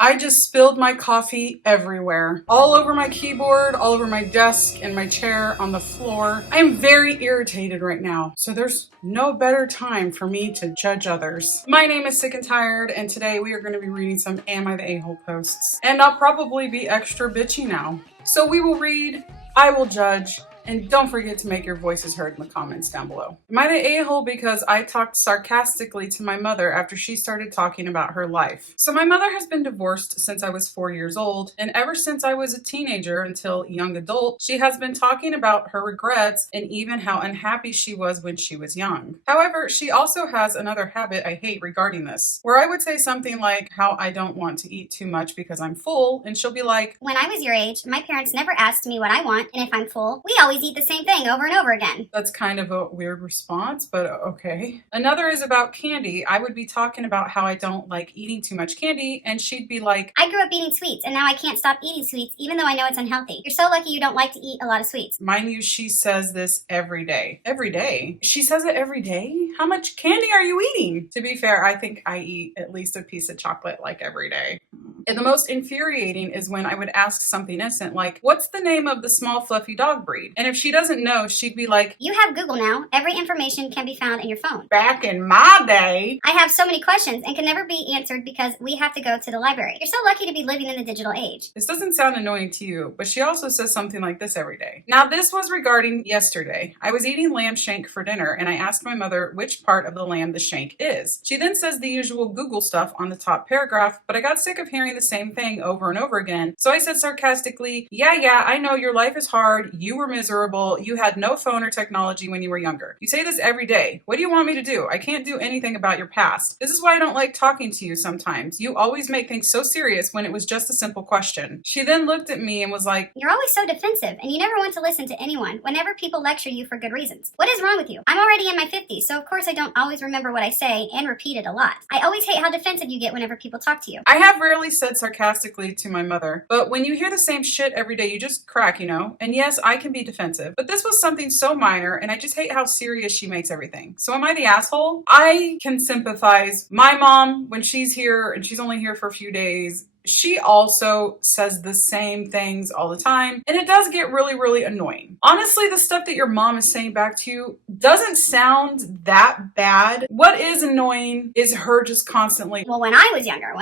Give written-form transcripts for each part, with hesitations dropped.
I just spilled my coffee everywhere. All over my keyboard, all over my desk, and my chair, on the floor. I am very irritated right now, so there's no better time for me to judge others. My name is Sick and Tired, and today we are going to be reading some Am I the A-Hole posts. And I'll probably be extra bitchy now. So we will read, I will judge, and don't forget to make your voices heard in the comments down below. Am I the a-hole because I talked sarcastically to my mother after she started talking about her life? So my mother has been divorced since I was 4 years old, and ever since I was a teenager until young adult, she has been talking about her regrets and even how unhappy she was when she was young. However, she also has another habit I hate regarding this, where I would say something like how I don't want to eat too much because I'm full, and she'll be like, when I was your age, my parents never asked me what I want, and if I'm full, we always eat the same thing over and over again. That's kind of a weird response, but okay. Another is about candy. I would be talking about how I don't like eating too much candy, and she'd be like, I grew up eating sweets, and now I can't stop eating sweets even though I know it's unhealthy. You're so lucky you don't like to eat a lot of sweets. Mind you, she says this every day. Every day? She says it every day? How much candy are you eating? To be fair, I think I eat at least a piece of chocolate like every day. And the most infuriating is when I would ask something innocent like, what's the name of the small fluffy dog breed? And if she doesn't know, she'd be like, you have Google now. Every information can be found in your phone. Back in my day. I have so many questions and can never be answered because we have to go to the library. You're so lucky to be living in the digital age. This doesn't sound annoying to you, but she also says something like this every day. Now this was regarding yesterday. I was eating lamb shank for dinner and I asked my mother which part of the lamb the shank is. She then says the usual Google stuff on the top paragraph, but I got sick of hearing the same thing over and over again. So I said sarcastically, yeah, I know your life is hard. You were miserable. You had no phone or technology when you were younger. You say this every day. What do you want me to do? I can't do anything about your past. This is why I don't like talking to you sometimes. You always make things so serious when it was just a simple question. She then looked at me and was like, you're always so defensive and you never want to listen to anyone whenever people lecture you for good reasons. What is wrong with you? I'm already in my 50s, so of course I don't always remember what I say and repeat it a lot. I always hate how defensive you get whenever people talk to you. I have rarely said sarcastically to my mother, but when you hear the same shit every day, you just crack, you know? And yes, I can be defensive, but this was something so minor and I just hate how serious she makes everything. So am I the asshole? I can sympathize. My mom, when she's here and she's only here for a few days, she also says the same things all the time, and it does get really annoying. Honestly, the stuff that your mom is saying back to you doesn't sound that bad. What is annoying is her just constantly, well, when I was younger.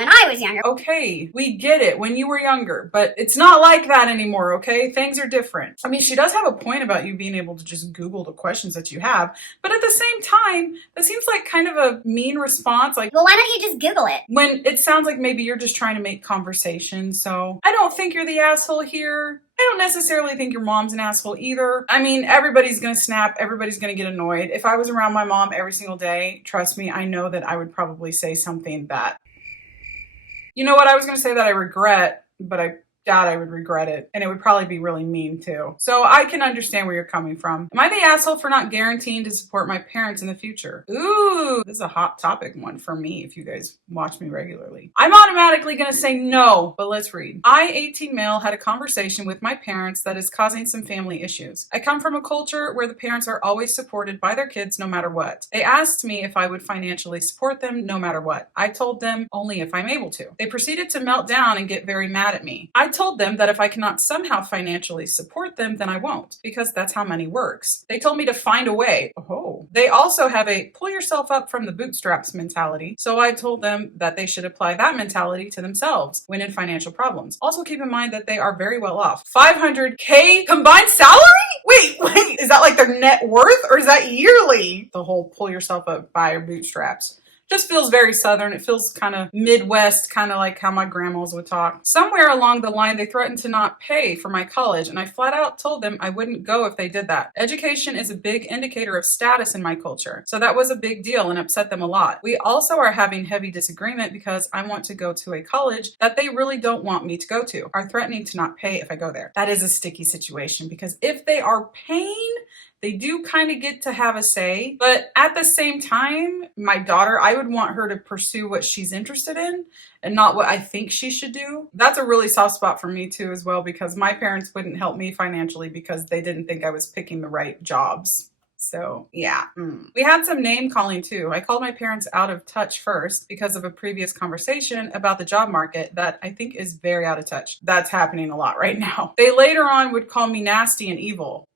Okay, we get it, when you were younger, but it's not like that anymore, okay? Things are different. I mean, she does have a point about you being able to just Google the questions that you have, but at the same time, that seems like kind of a mean response. Like, well, why don't you just Google it? When it sounds like maybe you're just trying to make conversation. So I don't think you're the asshole here. I don't necessarily think your mom's an asshole either. I mean, everybody's gonna snap. Everybody's gonna get annoyed. If I was around my mom every single day, trust me, I know that I would probably say something that, you know what, I was gonna say that I regret, but I doubt I would regret it, and it would probably be really mean too. So I can understand where you're coming from. Am I the asshole for not guaranteeing to support my parents in the future? Ooh, this is a hot topic one for me if you guys watch me regularly. I'm automatically gonna say no, but let's read. I, 18 male, had a conversation with my parents that is causing some family issues. I come from a culture where the parents are always supported by their kids no matter what. They asked me if I would financially support them no matter what. I told them only if I'm able to. They proceeded to melt down and get very mad at me. I told them that if I cannot somehow financially support them, then I won't, because that's how money works. They told me to find a way. Oh. They also have a pull yourself up from the bootstraps mentality, so I told them that they should apply that mentality to themselves when in financial problems. Also keep in mind that they are very well off. $500K combined salary? Wait, is that like their net worth or is that yearly? The whole pull yourself up by your bootstraps. Just feels very Southern. It feels kind of Midwest, kind of like how my grandmas would talk. Somewhere along the line, they threatened to not pay for my college, and I flat out told them I wouldn't go if they did that. Education is a big indicator of status in my culture, so that was a big deal and upset them a lot. We also are having heavy disagreement because I want to go to a college that they really don't want me to go to, are threatening to not pay if I go there. That is a sticky situation because if they are paying, they do kind of get to have a say, but at the same time, my daughter, I would want her to pursue what she's interested in and not what I think she should do. That's a really soft spot for me too as well, because my parents wouldn't help me financially because they didn't think I was picking the right jobs. So yeah, we had some name calling too. I called my parents out of touch first because of a previous conversation about the job market that I think is very out of touch. That's happening a lot right now. They later on would call me nasty and evil.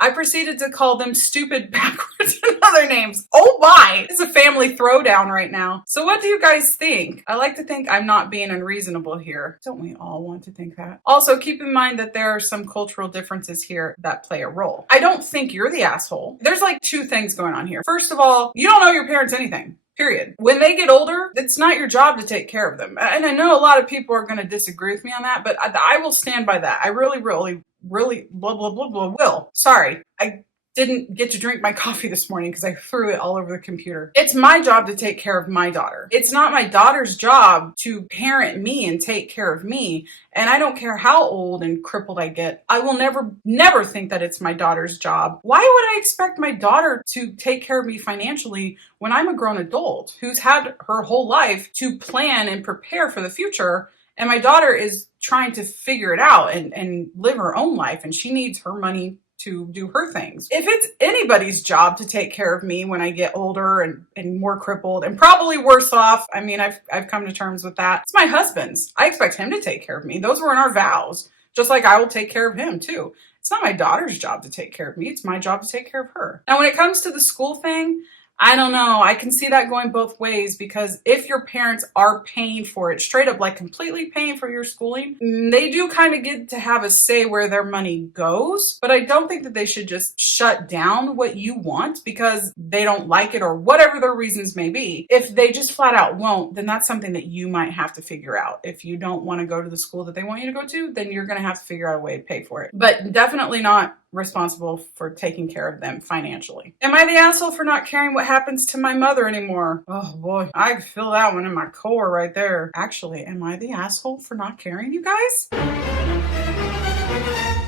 I proceeded to call them stupid backwards and other names. Oh my! It's a family throwdown right now. So what do you guys think? I like to think I'm not being unreasonable here. Don't we all want to think that? Also, keep in mind that there are some cultural differences here that play a role. I don't think you're the asshole. There's like two things going on here. First of all, you don't owe your parents anything. Period. When they get older, it's not your job to take care of them. And I know a lot of people are going to disagree with me on that, but I will stand by that. I really blah, blah, blah, blah, will. Sorry. I didn't get to drink my coffee this morning because I threw it all over the computer. It's my job to take care of my daughter. It's not my daughter's job to parent me and take care of me. And I don't care how old and crippled I get. I will never think that it's my daughter's job. Why would I expect my daughter to take care of me financially when I'm a grown adult who's had her whole life to plan and prepare for the future? And my daughter is trying to figure it out and live her own life, and she needs her money to do her things. If it's anybody's job to take care of me when I get older and more crippled and probably worse off, I mean, I've come to terms with that. It's my husband's. I expect him to take care of me. Those were in our vows, just like I will take care of him too. It's not my daughter's job to take care of me. It's my job to take care of her. Now, when it comes to the school thing, I don't know. I can see that going both ways because if your parents are paying for it, straight up, like completely paying for your schooling, they do kind of get to have a say where their money goes. But I don't think that they should just shut down what you want because they don't like it or whatever their reasons may be. If they just flat out won't, then that's something that you might have to figure out. If you don't want to go to the school that they want you to go to, then you're going to have to figure out a way to pay for it. But definitely not responsible for taking care of them financially. Am I the asshole for not caring what happens to my mother anymore? Oh boy, I feel that one in my core right there. Actually, am I the asshole for not caring, you guys?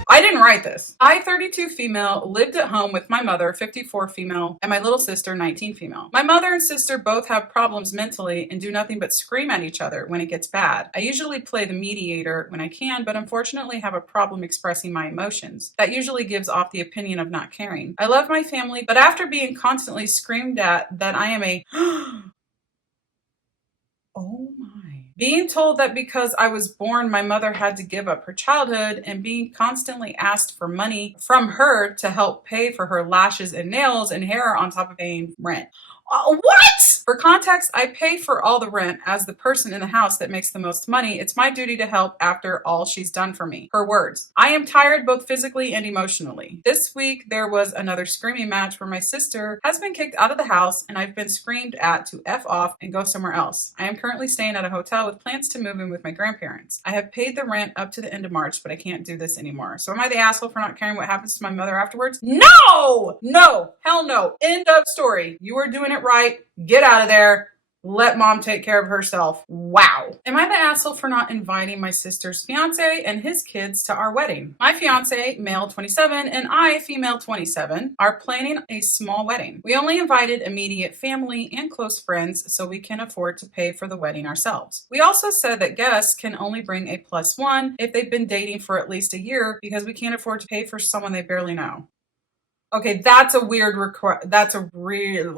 I didn't write this. I, 32 female, lived at home with my mother, 54 female, and my little sister, 19 female. My mother and sister both have problems mentally and do nothing but scream at each other when it gets bad. I usually play the mediator when I can, but unfortunately have a problem expressing my emotions. That usually gives off the opinion of not caring. I love my family, but after being constantly screamed at that I am a oh my. Being told that because I was born, my mother had to give up her childhood and being constantly asked for money from her to help pay for her lashes and nails and hair on top of paying rent. What? For context, I pay for all the rent as the person in the house that makes the most money. It's my duty to help after all she's done for me. Her words. I am tired both physically and emotionally. This week, there was another screaming match where my sister has been kicked out of the house and I've been screamed at to F off and go somewhere else. I am currently staying at a hotel with plans to move in with my grandparents. I have paid the rent up to the end of March, but I can't do this anymore. So am I the asshole for not caring what happens to my mother afterwards? No! No! Hell no. End of story. You are doing it right. Get out of there. Let mom take care of herself. Wow. Am I the asshole for not inviting my sister's fiance and his kids to our wedding? My fiance, male 27, and I, female 27, are planning a small wedding. We only invited immediate family and close friends so we can afford to pay for the wedding ourselves. We also said that guests can only bring a +1 if they've been dating for at least a year because we can't afford to pay for someone they barely know. Okay, that's a weird request. That's a weird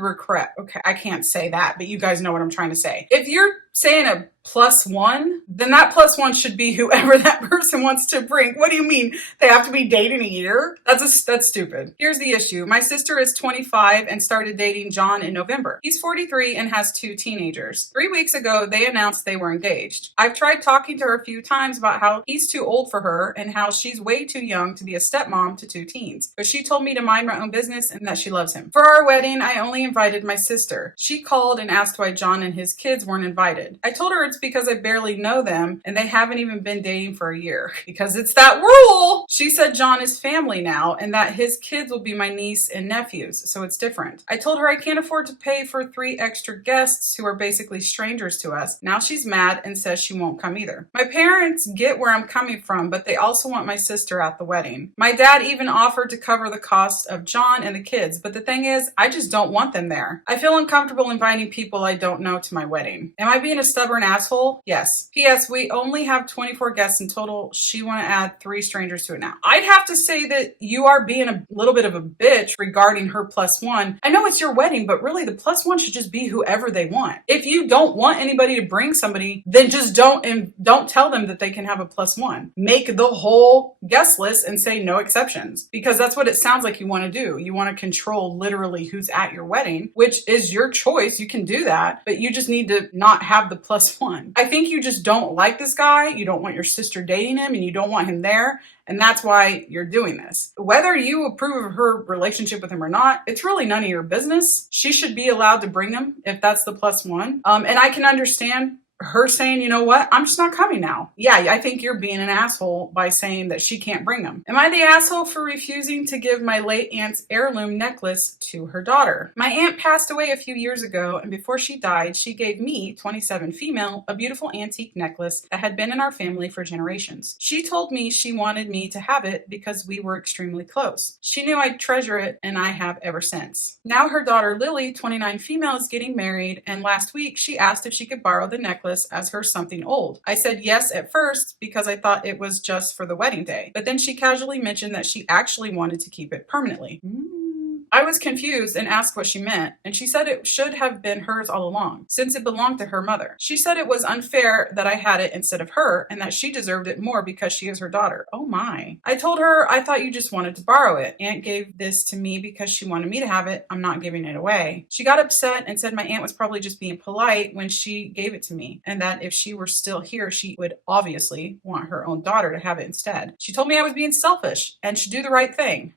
request. Okay, I can't say that, but you guys know what I'm trying to say. If you're saying a +1, then that +1 should be whoever that person wants to bring. What do you mean? They have to be dating a year? That's stupid. Here's the issue. My sister is 25 and started dating John in November. He's 43 and has 2 teenagers. 3 weeks ago, they announced they were engaged. I've tried talking to her a few times about how he's too old for her and how she's way too young to be a stepmom to 2 teens. But she told me to mind my own business and that she loves him. For our wedding, I only invited my sister. She called and asked why John and his kids weren't invited. I told her it's because I barely know them and they haven't even been dating for a year. Because it's that rule! She said John is family now and that his kids will be my niece and nephews, so it's different. I told her I can't afford to pay for 3 extra guests who are basically strangers to us. Now she's mad and says she won't come either. My parents get where I'm coming from, but they also want my sister at the wedding. My dad even offered to cover the cost of John and the kids, but the thing is, I just don't want them there. I feel uncomfortable inviting people I don't know to my wedding. Am I being a stubborn asshole asshole? Yes. P.S. We only have 24 guests in total. She want to add 3 strangers to it now. I'd have to say that you are being a little bit of a bitch regarding her +1. I know it's your wedding, but really the +1 should just be whoever they want. If you don't want anybody to bring somebody, then just don't tell them that they can have a +1. Make the whole guest list and say no exceptions, because that's what it sounds like you want to do. You want to control literally who's at your wedding, which is your choice. You can do that, but you just need to not have the +1. I think you just don't like this guy. You don't want your sister dating him and you don't want him there. And that's why you're doing this. Whether you approve of her relationship with him or not, it's really none of your business. She should be allowed to bring him if that's the +1. And I can understand her saying, you know what, I'm just not coming now. Yeah, I think you're being an asshole by saying that she can't bring them. Am I the asshole for refusing to give my late aunt's heirloom necklace to her daughter? My aunt passed away a few years ago, and before she died, she gave me, 27 female, a beautiful antique necklace that had been in our family for generations. She told me she wanted me to have it because we were extremely close. She knew I'd treasure it, and I have ever since. Now her daughter Lily, 29 female, is getting married, and last week she asked if she could borrow the necklace as her something old. I said yes at first because I thought it was just for the wedding day, but then she casually mentioned that she actually wanted to keep it permanently. I was confused and asked what she meant, and she said it should have been hers all along, since it belonged to her mother. She said it was unfair that I had it instead of her, and that she deserved it more because she is her daughter. Oh my. I told her I thought you just wanted to borrow it. Aunt gave this to me because she wanted me to have it. I'm not giving it away. She got upset and said my aunt was probably just being polite when she gave it to me, and that if she were still here, she would obviously want her own daughter to have it instead. She told me I was being selfish and should do the right thing.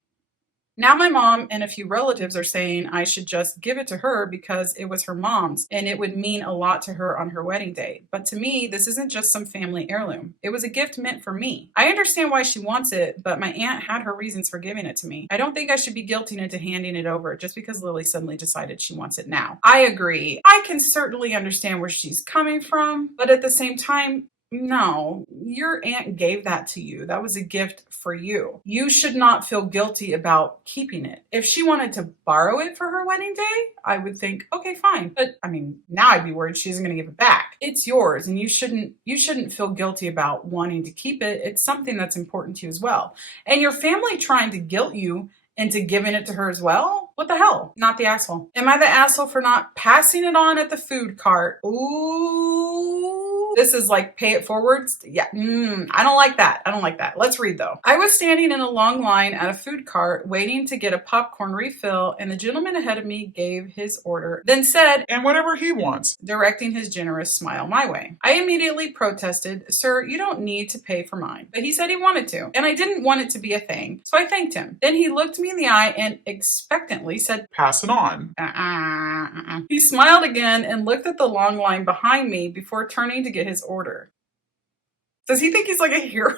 Now my mom and a few relatives are saying I should just give it to her because it was her mom's and it would mean a lot to her on her wedding day. But to me, this isn't just some family heirloom. It was a gift meant for me. I understand why she wants it, but my aunt had her reasons for giving it to me. I don't think I should be guilted into handing it over just because Lily suddenly decided she wants it now. I agree. I can certainly understand where she's coming from, but at the same time, no, your aunt gave that to you. That was a gift for you. You should not feel guilty about keeping it. If she wanted to borrow it for her wedding day, I would think, okay, fine. But I mean, now I'd be worried she isn't going to give it back. It's yours, and you shouldn't feel guilty about wanting to keep it. It's something that's important to you as well. And your family trying to guilt you into giving it to her as well? What the hell? Not the asshole. Am I the asshole for not passing it on at the food cart? Ooh. This is like pay it forward. Yeah, I don't like that. I don't like that. Let's read though. I was standing in a long line at a food cart waiting to get a popcorn refill, and the gentleman ahead of me gave his order, then said, "And whatever he wants," directing his generous smile my way. I immediately protested, "Sir, you don't need to pay for mine." But he said he wanted to, and I didn't want it to be a thing, so I thanked him. Then he looked me in the eye and expectantly said, "Pass it on." He smiled again and looked at the long line behind me before turning to get his order. Does he think he's like a hero?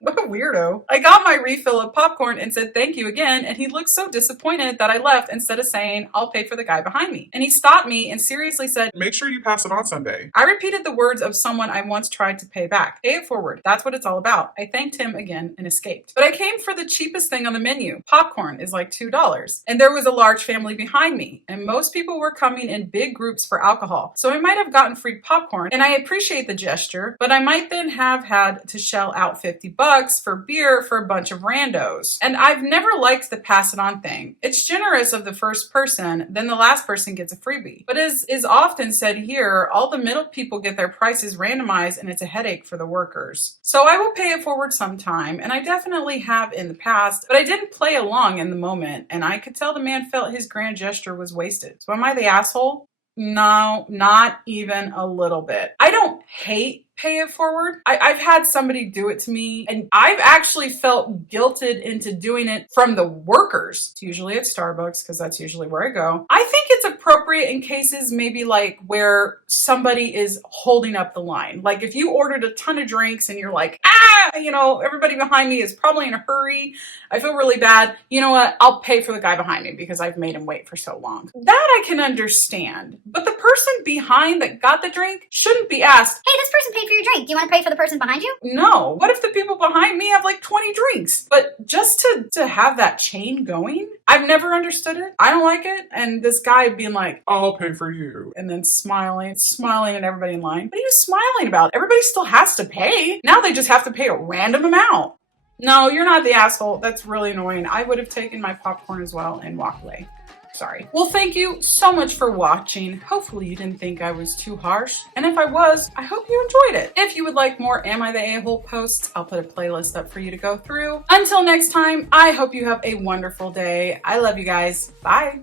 What a weirdo. I got my refill of popcorn and said thank you again, and he looked so disappointed that I left instead of saying, I'll pay for the guy behind me. And he stopped me and seriously said, "Make sure you pass it on Sunday." I repeated the words of someone I once tried to pay back. Pay it forward. That's what it's all about. I thanked him again and escaped. But I came for the cheapest thing on the menu. Popcorn is like $2. And there was a large family behind me, and most people were coming in big groups for alcohol. So I might have gotten free popcorn, and I appreciate the gesture, but I might then have had to shell out $50 for beer for a bunch of randos. And I've never liked the pass it on thing. It's generous of the first person, then the last person gets a freebie. But as is often said here, all the middle people get their prices randomized, and it's a headache for the workers. So I will pay it forward sometime, and I definitely have in the past, but I didn't play along in the moment, and I could tell the man felt his grand gesture was wasted. So am I the asshole? No, not even a little bit. I don't hate pay it forward. I've had somebody do it to me, and I've actually felt guilted into doing it from the workers. It's usually at Starbucks because that's usually where I go. I think it's appropriate in cases maybe like where somebody is holding up the line. Like if you ordered a ton of drinks and you're like, everybody behind me is probably in a hurry. I feel really bad. You know what? I'll pay for the guy behind me because I've made him wait for so long. That I can understand. But the person behind that got the drink shouldn't be asked, Hey, this person paid for your drink. Do you want to pay for the person behind you? no. What if the people behind me have like 20 drinks? But just to have that chain going, I've never understood it. I don't like it. And this guy being like, I'll pay for you. and then smiling at everybody in line. What are you smiling about? Everybody still has to pay. Now they just have to pay a random amount. No, you're not the asshole. That's really annoying. I would have taken my popcorn as well and walked away. Sorry. Well, thank you so much for watching. Hopefully you didn't think I was too harsh. And if I was, I hope you enjoyed it. If you would like more Am I the A-hole posts, I'll put a playlist up for you to go through. Until next time, I hope you have a wonderful day. I love you guys. Bye.